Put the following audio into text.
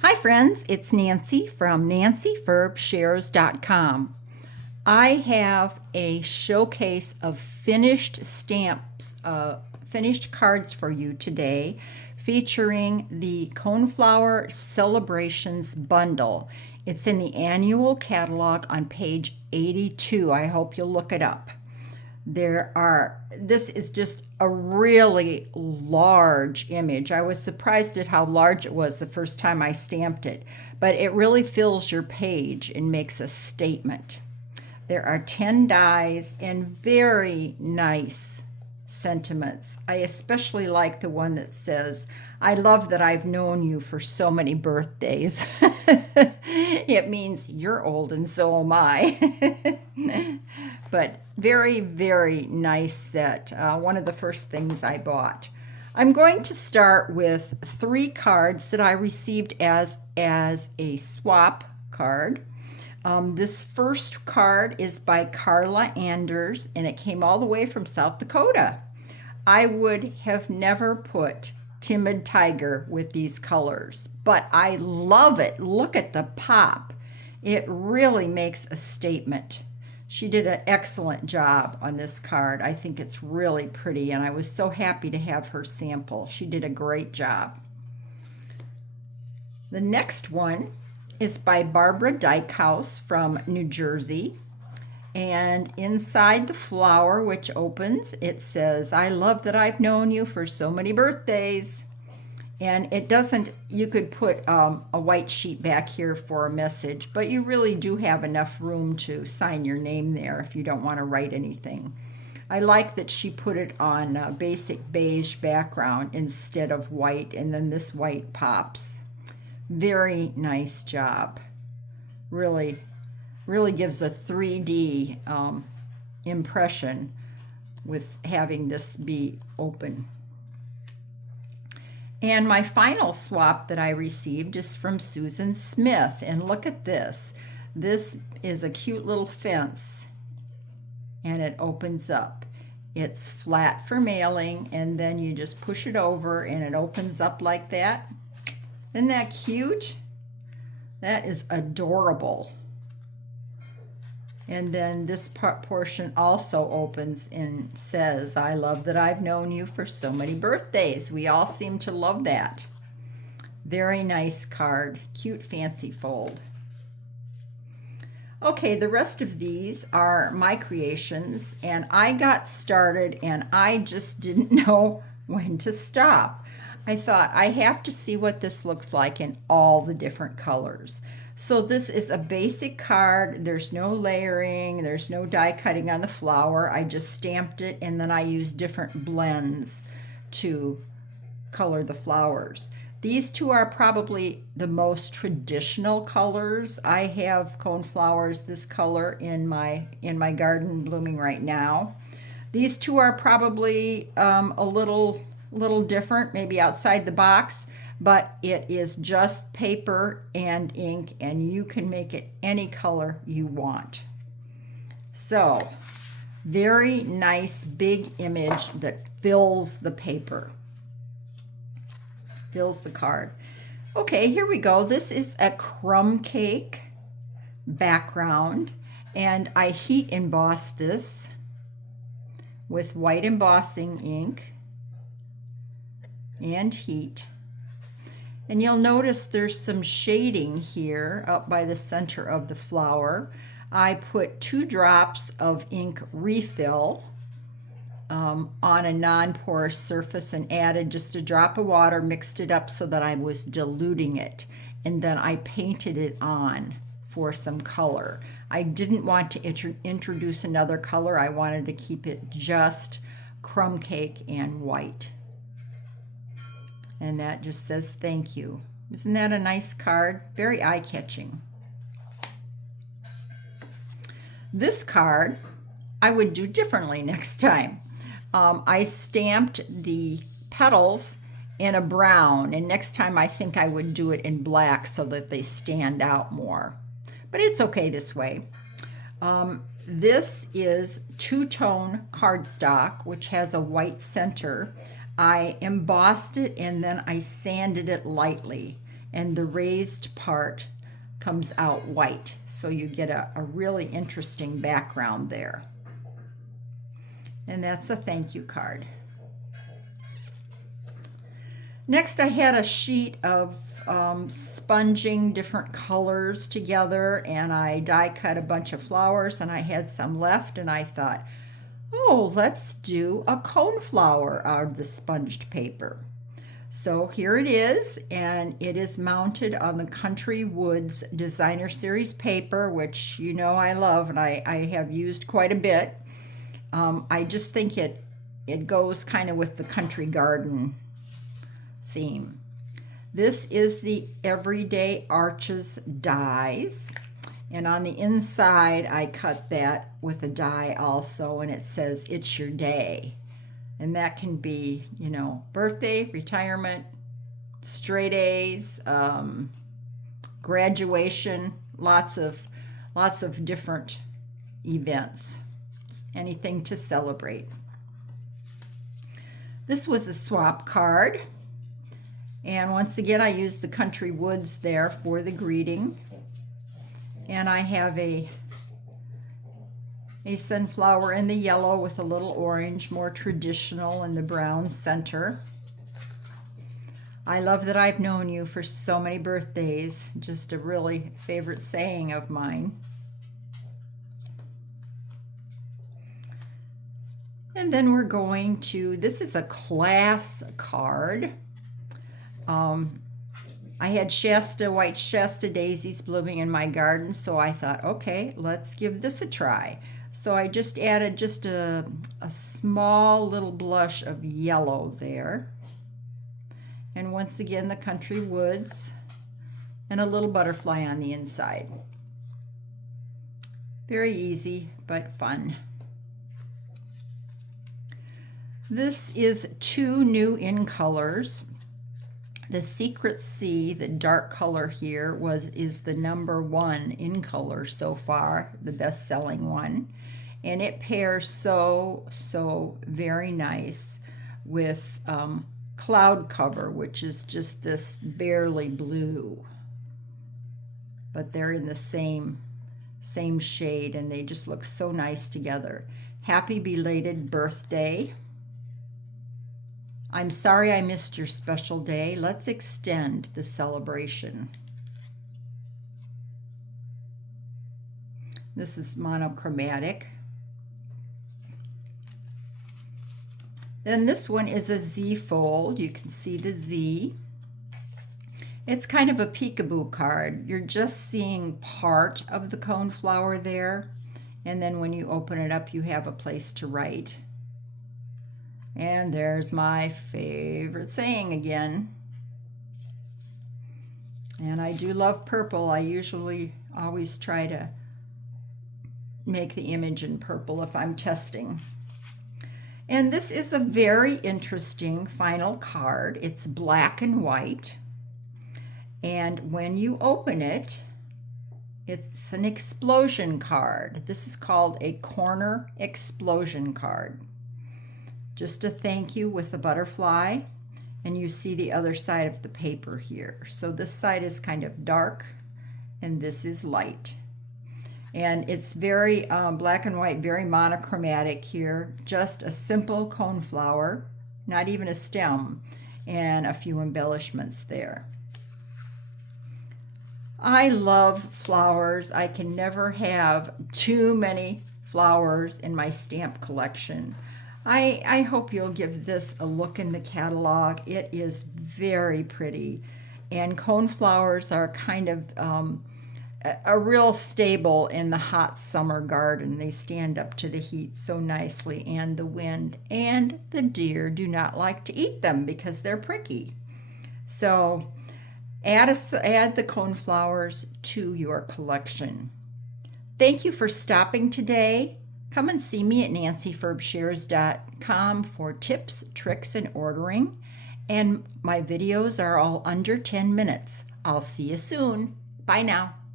Hi friends, it's Nancy from nancyferbshares.com. I have a showcase of finished stamps, finished cards for you today featuring the Coneflower Celebrations bundle. It's in the annual catalog on page 82. I hope you'll look it up. This is just a really large image. I was surprised at how large it was the first time I stamped it, but it really fills your page and makes a statement. There are 10 dies and very nice sentiments. I especially like the one that says, "I love that I've known you for so many birthdays." It means you're old and so am I. But very, very nice set. One of the first things I bought. I'm going to start with 3 cards that I received as a swap card. This first card is by Carla Anders, and it came all the way from South Dakota. I would have never put Timid Tiger with these colors, but I love it. Look at the pop. It really makes a statement. She did an excellent job on this card. I think it's really pretty, and I was so happy to have her sample. She did a great job. The next one is by Barbara Dykhouse from New Jersey. And inside the flower, which opens, it says, "I love that I've known you for so many birthdays." And it doesn't, you could put a white sheet back here for a message, but you really do have enough room to sign your name there if you don't want to write anything. I like that she put it on a basic beige background instead of white, and then this white pops. Very nice job. Really, really gives a 3D impression with having this be open. And my final swap that I received is from Susan Smith. And look at this. This is a cute little fence, and it opens up. It's flat for mailing, and then you just push it over, and it opens up like that. Isn't that cute? That is adorable. And then this portion also opens and says, "I love that I've known you for so many birthdays." We all seem to love that. Very nice card. Cute fancy fold. Okay, the rest of these are my creations, and I got started and I just didn't know when to stop. I thought I have to see what this looks like in all the different colors. So this is a basic card. There's no layering, there's no die cutting on the flower. I just stamped it, and then I used different blends to color the flowers. These two are probably the most traditional colors. I have coneflowers this color in my garden blooming right now. These two are probably a little different, maybe outside the box, but it is just paper and ink, and you can make it any color you want. So, very nice big image that fills the paper, fills the card. Okay, here we go. This is a crumb cake background, and I heat embossed this with white embossing ink and heat. And you'll notice there's some shading here up by the center of the flower. I put 2 drops of ink refill on a non-porous surface and added just a drop of water, mixed it up so that I was diluting it, and then I painted it on for some color. I didn't want to introduce another color. I wanted to keep it just crumb cake and white. And that just says thank you. Isn't that a nice card? Very eye-catching. This card I would do differently next time. I stamped the petals in a brown, and next time I think I would do it in black so that they stand out more. But it's okay this way. This is two-tone cardstock, which has a white center. I embossed it and then I sanded it lightly. and the raised part comes out white. So you get a really interesting background there. And that's a thank you card. Next, I had a sheet of sponging different colors together, and I die cut a bunch of flowers, and I had some left, and I thought, oh, let's do a coneflower out of the sponged paper. So here it is, and it is mounted on the Country Woods Designer Series paper, which you know I love and I have used quite a bit. I just think it goes kind of with the country garden theme. This is the Everyday Arches dies, and on the inside I cut that with a die also, and it says it's your day. And that can be, you know, birthday, retirement, straight A's, graduation, lots of different events, anything to celebrate. This was a swap card, and once again I used the Country Woods there for the greeting, and I have a sunflower in the yellow with a little orange, more traditional, in the brown center. I love that I've known you for so many birthdays. Just a really favorite saying of mine. And then we're going to, this is a class card. I had white Shasta daisies blooming in my garden, so I thought, okay, let's give this a try. So I just added just a small little blush of yellow there. And once again, the Country Woods and a little butterfly on the inside. Very easy, but fun. This is 2 new in colors. The Secret Sea, the dark color here, is the #1 in color so far, the best-selling one. And it pairs so very nice with Cloud Cover, which is just this barely blue. But they're in the same shade, and they just look so nice together. Happy belated birthday. I'm sorry I missed your special day. Let's extend the celebration. This is monochromatic. Then this one is a Z fold. You can see the Z. It's kind of a peekaboo card. You're just seeing part of the coneflower there, and then when you open it up, you have a place to write. And there's my favorite saying again. And I do love purple. I usually always try to make the image in purple if I'm testing. And this is a very interesting final card. It's black and white. And when you open it, it's an explosion card. This is called a corner explosion card. Just a thank you with a butterfly. And you see the other side of the paper here. So this side is kind of dark and this is light. And it's very black and white, very monochromatic here. Just a simple coneflower, not even a stem, and a few embellishments there. I love flowers. I can never have too many flowers in my stamp collection. I hope you'll give this a look in the catalog. It is very pretty. And coneflowers are kind of a real staple in the hot summer garden. They stand up to the heat so nicely, and the wind, and the deer do not like to eat them because they're pricky. So add the coneflowers to your collection. Thank you for stopping today. Come and see me at nancyfurbshares.com for tips, tricks, and ordering. And my videos are all under 10 minutes. I'll see you soon. Bye now.